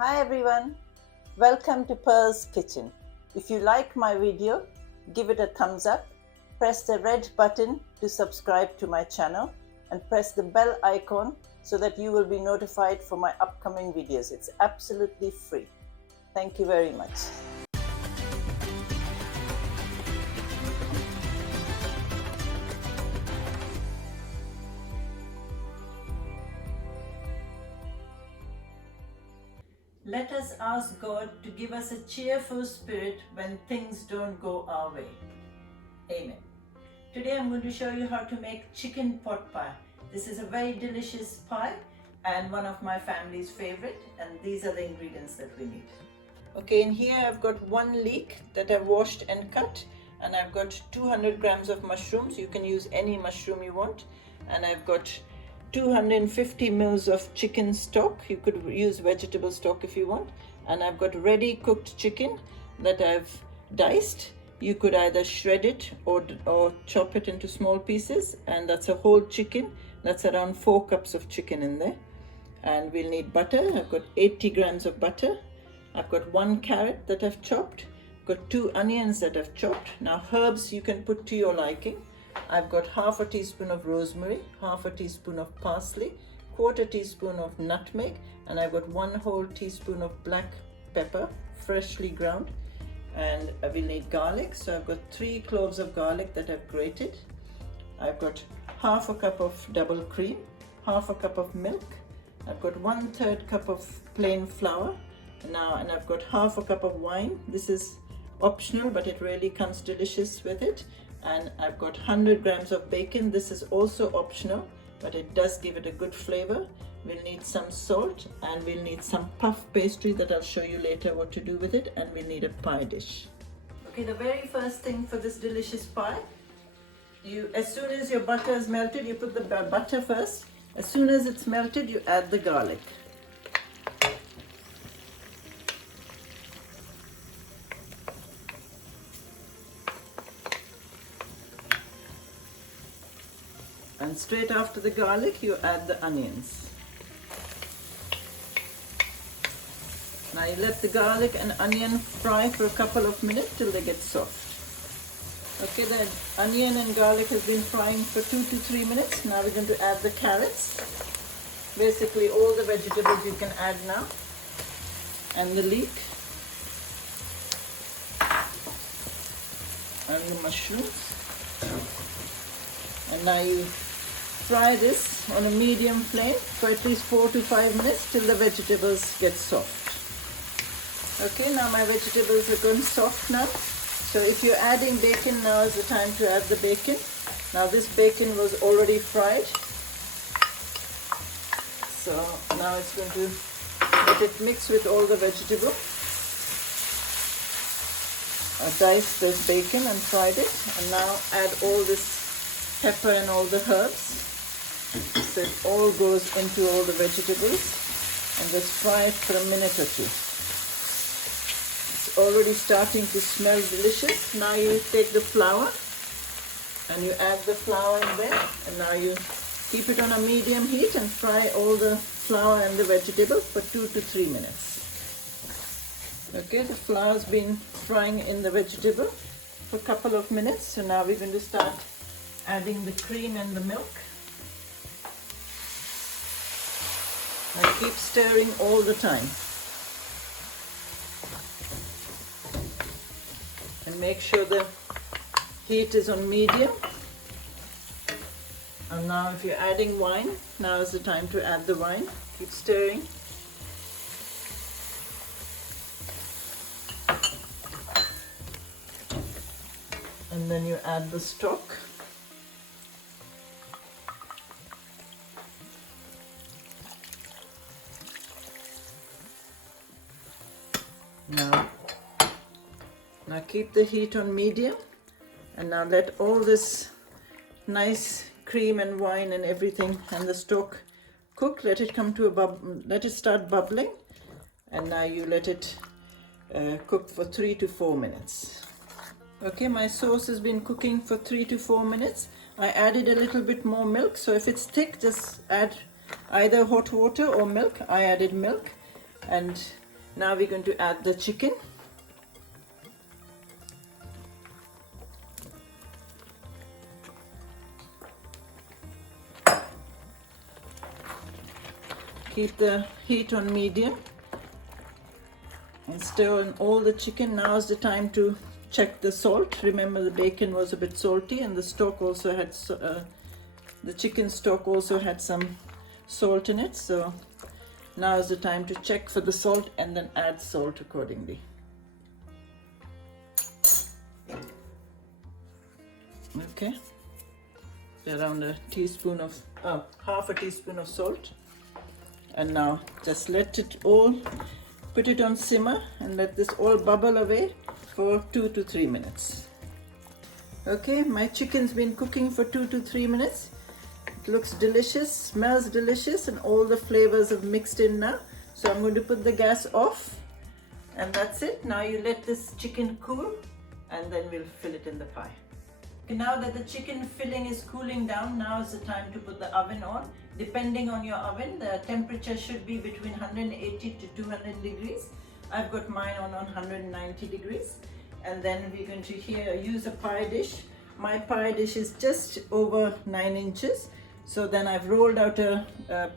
Hi everyone, welcome to Pearl's Kitchen. If you like my video, give it a thumbs up, press the red button to subscribe to my channel and press the bell icon so that you will be notified for my upcoming videos. It's absolutely free. Thank you very much. Let us ask God to give us a cheerful spirit when things don't go our way. Amen. Today I'm going to show you how to make chicken pot pie. This is a very delicious pie and one of my family's favorite, and these are the ingredients that we need. Okay, in here I've got 1 leek that I've washed and cut, and I've got 200 grams of mushrooms. You can use any mushroom you want, and I've got 250 mils of chicken stock. You could use vegetable stock if you want, and I've got ready cooked chicken that I've diced. You could either shred it or chop it into small pieces, and that's a whole chicken. That's around 4 cups of chicken in there. And we'll need butter. I've got 80 grams of butter. I've got 1 carrot that I've chopped. Got 2 onions that I've chopped. Now herbs you can put to your liking. I've got half a teaspoon of rosemary, half a teaspoon of parsley, quarter teaspoon of nutmeg, and I've got 1 whole teaspoon of black pepper, freshly ground. And we'll need garlic, so I've got 3 cloves of garlic that I've grated. I've got half a cup of double cream, half a cup of milk. I've got 1/3 cup of plain flour now, and I've got half a cup of wine. This is optional, but it really comes delicious with it. And I've got 100 grams of bacon. This is also optional, but it does give it a good flavor. We'll need some salt, and we'll need some puff pastry that I'll show you later what to do with it, and we'll need a pie dish. Okay, the very first thing for this delicious pie, as soon as your butter is melted, you put the butter first. As soon as it's melted, you add the garlic. And straight after the garlic, you add the onions. Now you let the garlic and onion fry for a couple of minutes till they get soft. Okay, the onion and garlic has been frying for 2 to 3 minutes. Now we're going to add the carrots. Basically all the vegetables you can add now. And the leek. And the mushrooms. And now you fry this on a medium flame for at least 4 to 5 minutes till the vegetables get soft. Okay, now my vegetables are gone soft now. So if you're adding bacon, now is the time to add the bacon. Now this bacon was already fried. So now it's going to let it mix with all the vegetable. I diced this bacon and fried it, and now add all this pepper and all the herbs. So it all goes into all the vegetables, and just fry it for a minute or 2. Already starting to smell delicious. Now you take the flour and you add the flour in there, and now you keep it on a medium heat and fry all the flour and the vegetables for 2 to 3 minutes. Okay, the flour's been frying in the vegetable for a couple of minutes, so now we're going to start adding the cream and the milk. Now keep stirring all the time. And make sure the heat is on medium. And now if you're adding wine, now is the time to add the wine. Keep stirring. And then you add the stock. Now keep the heat on medium, and now let all this nice cream and wine and everything and the stock cook. Let it come to a bubble, let it start bubbling, and now you let it cook for 3 to 4 minutes. Okay, my sauce has been cooking for 3 to 4 minutes. I added a little bit more milk, so if it's thick, just add either hot water or milk. I added milk, and Now we're going to add the chicken. Keep the heat on medium and stir in all the chicken. Now is the time to check the salt. Remember, the bacon was a bit salty, and the stock also had the chicken stock also had some salt in it. So now is the time to check for the salt and then add salt accordingly. Okay, around a teaspoon of half a teaspoon of salt. And now just let it all, put it on simmer and let this all bubble away for 2 to 3 minutes. Okay, my chicken's been cooking for 2 to 3 minutes. It looks delicious, smells delicious, and all the flavors have mixed in now. So I'm going to put the gas off, and that's it. Now you let this chicken cool, and then we'll fill it in the pie. Okay, now that the chicken filling is cooling down, now is the time to put the oven on. Depending on your oven, the temperature should be between 180 to 200 degrees. I've got mine on 190 degrees. And then we're going to use a pie dish. My pie dish is just over 9 inches. So then I've rolled out a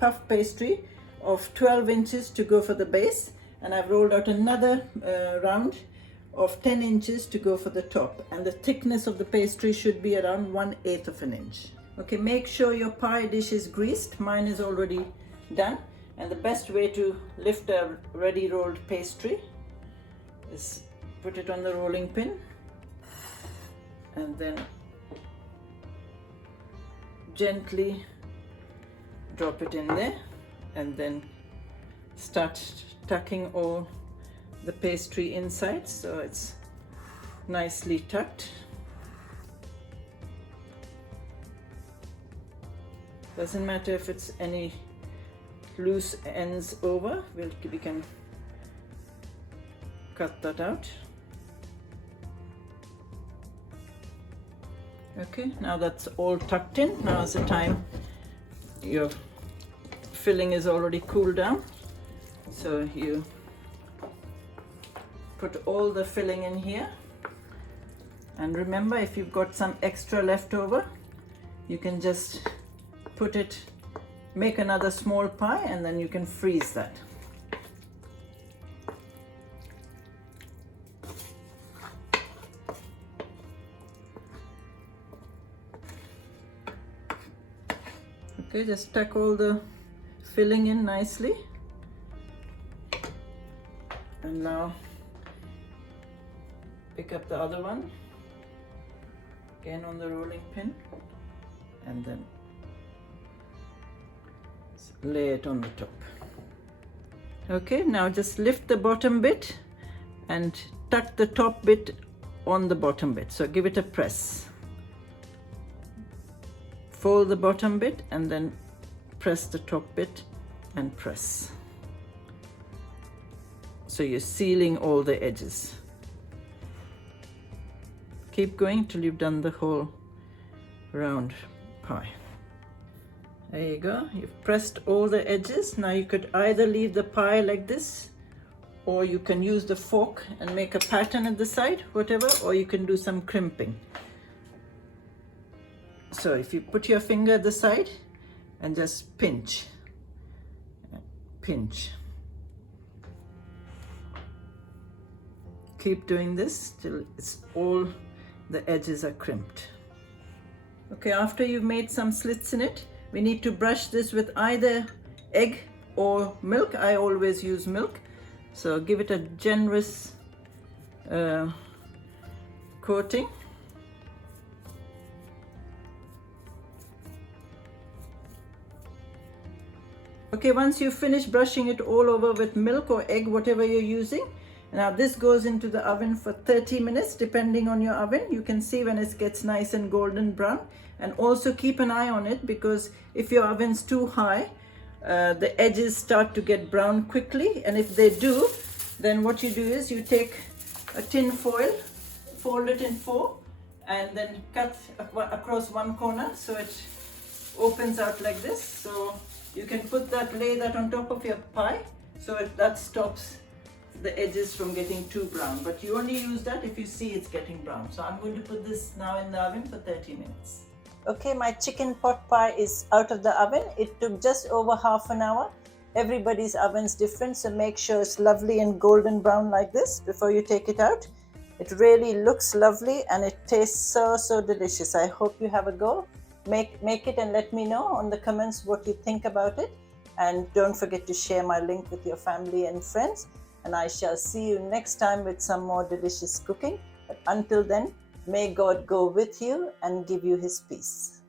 puff pastry of 12 inches to go for the base. And I've rolled out another round of 10 inches to go for the top, and the thickness of the pastry should be around 1/8 of an inch. Okay, make sure your pie dish is greased. Mine is already done, and the best way to lift a ready rolled pastry is put it on the rolling pin and then gently drop it in there, and then start tucking all the pastry inside so it's nicely tucked. Doesn't matter if it's any loose ends over, we can cut that out. Okay, now that's all tucked in. Now is the time. Your filling is already cooled down, so you put all the filling in here, and remember, if you've got some extra left over, you can just put it, make another small pie, and then you can freeze that. Okay, just tuck all the filling in nicely, and now pick up the other one, again on the rolling pin, and then lay it on the top. Okay, now just lift the bottom bit and tuck the top bit on the bottom bit. So give it a press. Fold the bottom bit and then press the top bit and press. So you're sealing all the edges. Keep going till you've done the whole round pie. There you go, you've pressed all the edges. Now you could either leave the pie like this, or you can use the fork and make a pattern at the side, whatever, or you can do some crimping. So if you put your finger at the side and just pinch, pinch. Keep doing this till it's all the edges are crimped. Okay, after you've made some slits in it, we need to brush this with either egg or milk. I always use milk. So give it a generous coating. Okay, once you finish brushing it all over with milk or egg, whatever you're using, now this goes into the oven for 30 minutes, depending on your oven. You can see when it gets nice and golden brown. And also keep an eye on it, because if your oven's too high, the edges start to get brown quickly. And if they do, then what you do is you take a tin foil, fold it in 4, and then cut across one corner so it opens out like this. So you can put that, lay that on top of your pie, so that stops the edges from getting too brown, but you only use that if you see it's getting brown. So I'm going to put this now in the oven for 30 minutes. Okay, my chicken pot pie is out of the oven. It took just over half an hour. Everybody's oven's different, so make sure it's lovely and golden brown like this before you take it out. It really looks lovely and it tastes so delicious. I hope you have a go. Make it and let me know on the comments what you think about it. And don't forget to share my link with your family and friends. And I shall see you next time with some more delicious cooking. But until then, may God go with you and give you His peace.